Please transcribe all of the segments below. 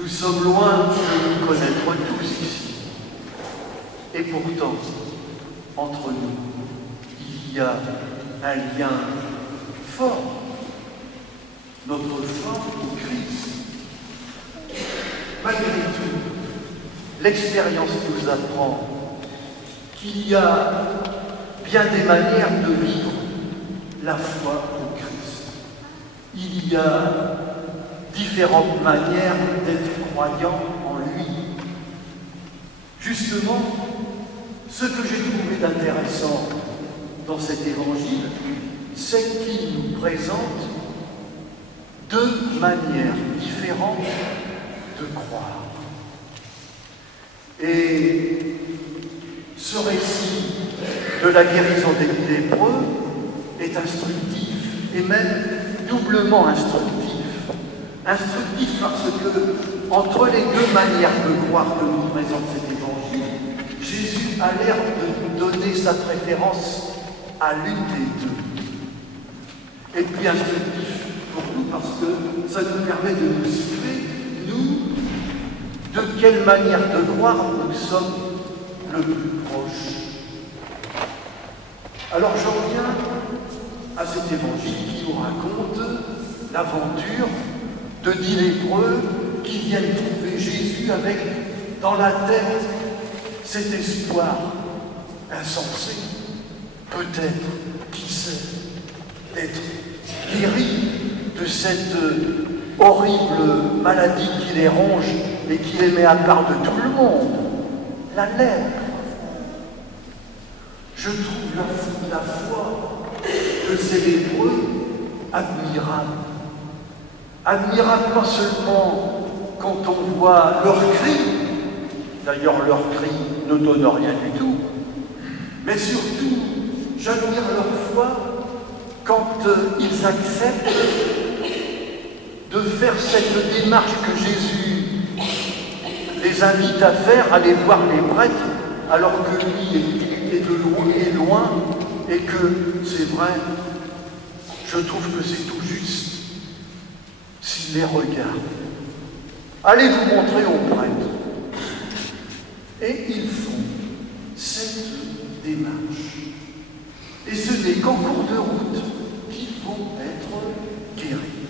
Nous sommes loin de nous connaître tous ici. Et pourtant, entre nous, il y a un lien fort. Notre foi au Christ. Malgré tout, l'expérience nous apprend qu'il y a bien des manières de vivre la foi au Christ. Il y a différentes manières d'être croyant en lui. Justement, ce que j'ai trouvé d'intéressant dans cet évangile, c'est qu'il nous présente deux manières différentes de croire. Et ce récit de la guérison des lépreux est instructif, et même doublement instructif. Instructif parce que, entre les deux manières de croire que nous présente cet évangile, Jésus a l'air de nous donner sa préférence à l'une des deux. Et puis instructif pour nous parce que ça nous permet de nous situer, nous, de quelle manière de croire nous sommes le plus proches. Alors j'en viens à cet évangile qui nous raconte l'aventure de 10 lépreux qui viennent trouver Jésus avec dans la tête cet espoir insensé, peut-être, qui sait, d'être guéris de cette horrible maladie qui les ronge et qui les met à part de tout le monde, la lèpre. Je trouve la foi de ces lépreux admirable. Admirable pas seulement quand on voit leurs cris, d'ailleurs leurs cris ne donnent rien du tout, mais surtout, j'admire leur foi quand ils acceptent de faire cette démarche que Jésus les invite à faire, aller voir les prêtres, alors que lui est loin, et que c'est vrai, je trouve que c'est tout juste s'il les regarde. Allez vous montrer aux prêtres. Et ils font cette démarche. Et ce n'est qu'en cours de route qu'ils vont être guéris.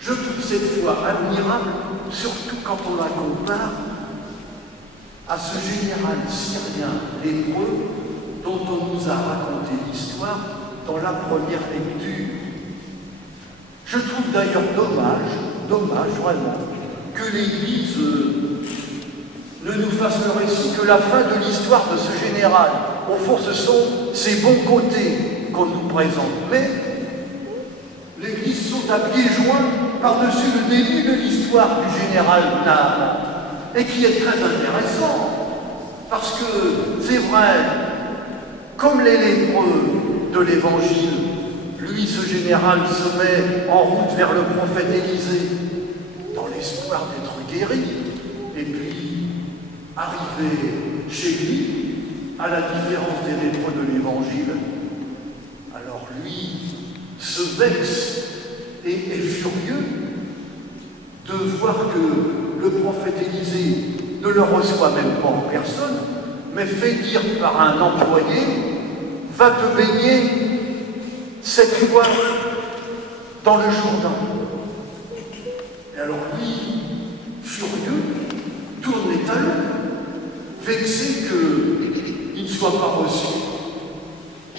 Je trouve cette foi admirable, surtout quand on la compare à ce général syrien lépreux dont on nous a raconté l'histoire dans la première lecture. Je trouve d'ailleurs dommage vraiment, que l'Église ne nous fasse le récit que la fin de l'histoire de ce général. Au fond, ce sont ses bons côtés qu'on nous présente. Mais l'Église saute à pieds joints par-dessus le début de l'histoire du général Naaman, et qui est très intéressant, parce que c'est vrai, comme les lépreux de l'Évangile, lui, ce général, se met en route vers le prophète Élisée, dans l'espoir d'être guéri, et puis, arrivé chez lui, à la différence des lépreux de l'Évangile, alors lui se vexe et est furieux de voir que le prophète Élisée ne le reçoit même pas en personne, mais fait dire par un employé, va te baigner cette fois dans le Jourdain. Et alors lui, furieux, tourne les talons, vexé qu'il ne soit pas reçu,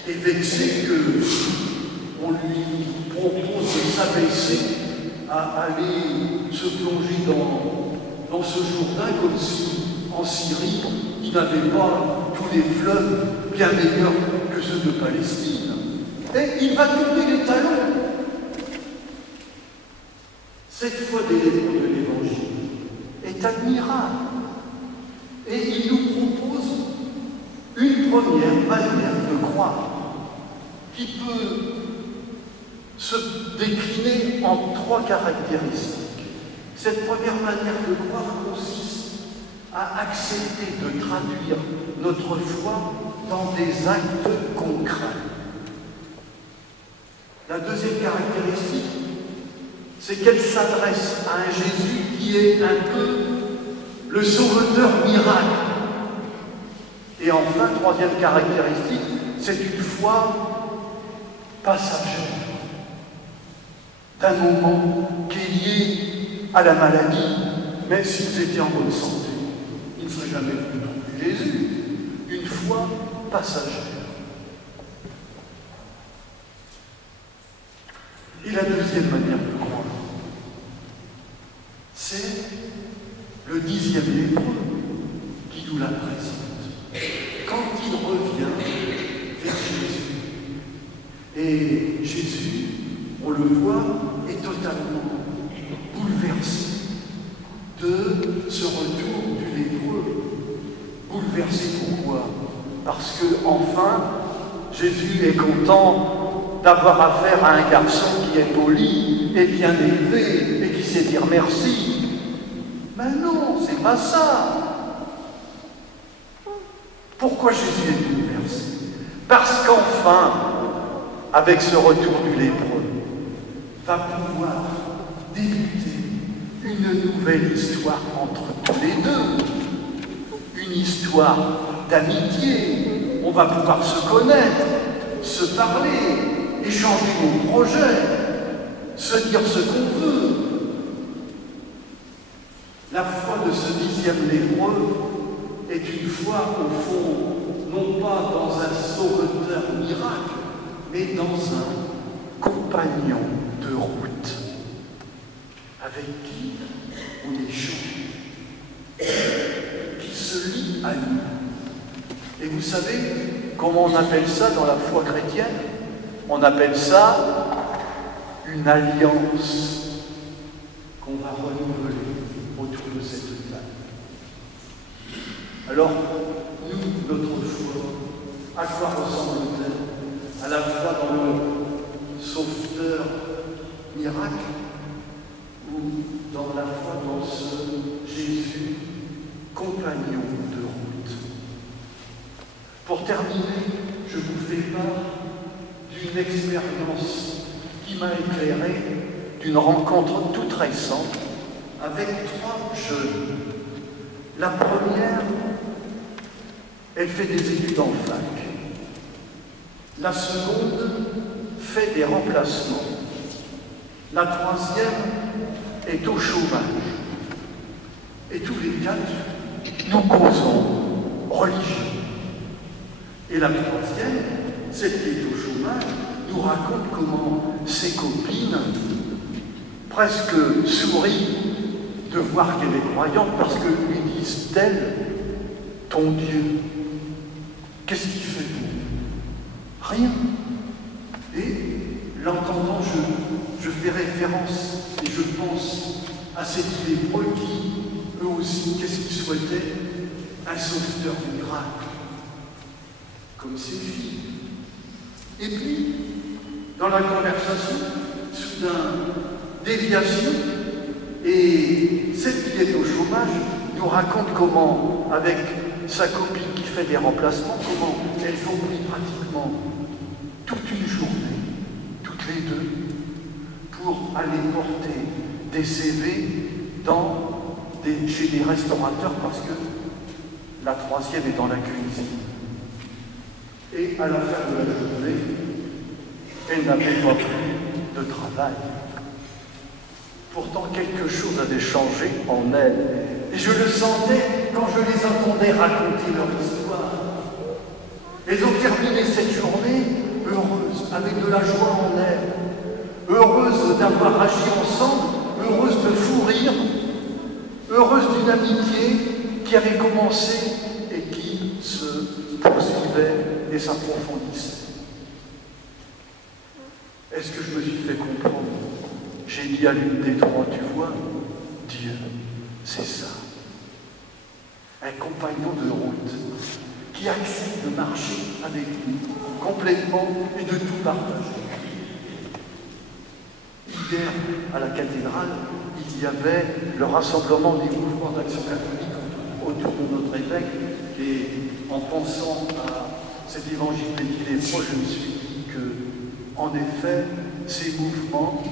et vexé qu'on lui propose de s'abaisser à aller se plonger dans ce Jourdain comme si, en Syrie, il n'avait pas tous les fleuves bien meilleurs que ceux de Palestine. Et il va tourner les talons. Cette foi des lépreux de l'Évangile est admirable. Et il nous propose une première manière de croire qui peut se décliner en 3 caractéristiques. Cette première manière de croire consiste à accepter de traduire notre foi dans des actes concrets. La deuxième caractéristique c'est qu'elle s'adresse à un Jésus qui est un peu le sauveur miracle. Et enfin, troisième caractéristique, c'est une foi passagère, d'un moment qui est lié à la maladie, mais si vous étiez en bonne santé, il ne serait jamais venu trouver Jésus. Une foi passagère. Et la deuxième manière de croire, c'est le 10e lépreux qui nous la présente. Quand il revient vers Jésus, et Jésus, on le voit, est totalement bouleversé de ce retour du lépreux. Bouleversé pourquoi? Parce que enfin, Jésus est content d'avoir affaire à un garçon qui est poli et bien élevé et qui sait dire merci. Mais non, c'est pas ça. Pourquoi Jésus est bouleversé? Parce qu'enfin, avec ce retour du lépreux, va pouvoir débuter une nouvelle histoire entre tous les deux. Une histoire d'amitié. On va pouvoir se connaître, se parler, échanger nos projets, se dire ce qu'on veut. La foi de ce 10e lépreux est une foi, au fond, non pas dans un sauveteur miracle, mais dans un compagnon de route avec qui on échange, qui se lie à nous. Et vous savez comment on appelle ça dans la foi chrétienne? On appelle ça une alliance qu'on va renouveler autour de cette table. Alors, nous, notre foi, à quoi ressemble-t-elle? À la fois dans le sauveteur miracle ou dans la foi dans ce Jésus compagnon de route. Pour terminer, je vous fais part d'une expérience qui m'a éclairé, d'une rencontre toute récente avec 3 jeunes. La première, elle fait des études en fac. La seconde fait des remplacements. La troisième est au chômage. Et tous les 4, nous causons religion. Et la troisième, celle qui est au chômage, nous raconte comment ses copines presque sourient de voir qu'elle est croyante parce que lui disent-elles, ton Dieu, qu'est-ce qu'il fait pour rien. Et l'entendant, je fais référence et je pense à ces lépreux qui, eux aussi, qu'est-ce qu'ils souhaitaient? Un sauveteur miracle, comme ses filles. Et puis, dans la conversation, soudain, déviation, et celle qui est au chômage nous raconte comment, avec sa copine qui fait des remplacements, comment elles font pratiquement toute une journée, toutes les deux, pour aller porter des CV chez des restaurateurs parce que la troisième est dans la cuisine. Et à la fin de la journée, elle n'avait pas plus de travail. Pourtant, quelque chose avait changé en elle. Et je le sentais quand je les entendais raconter leur histoire. Elles ont terminé cette journée heureuses, avec de la joie en elles, heureuses d'avoir agi ensemble, heureuses de fou rire, heureuses d'une amitié qui avait commencé et qui se poursuivait et s'approfondissait. Est-ce que je me suis fait comprendre? J'ai dit à l'une des 3, tu vois, Dieu, c'est ça. Un compagnon de route qui accepte de marcher avec nous complètement et de tout partager. Hier, à la cathédrale, il y avait le rassemblement des mouvements d'action catholique autour de notre évêque et en pensant à cet évangile des 10 lépreux, je me suis dit que, en effet, ces mouvements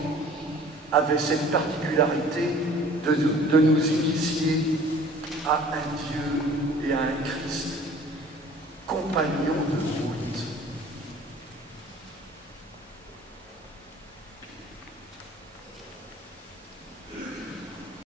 avait cette particularité de nous initier à un Dieu et à un Christ, compagnons de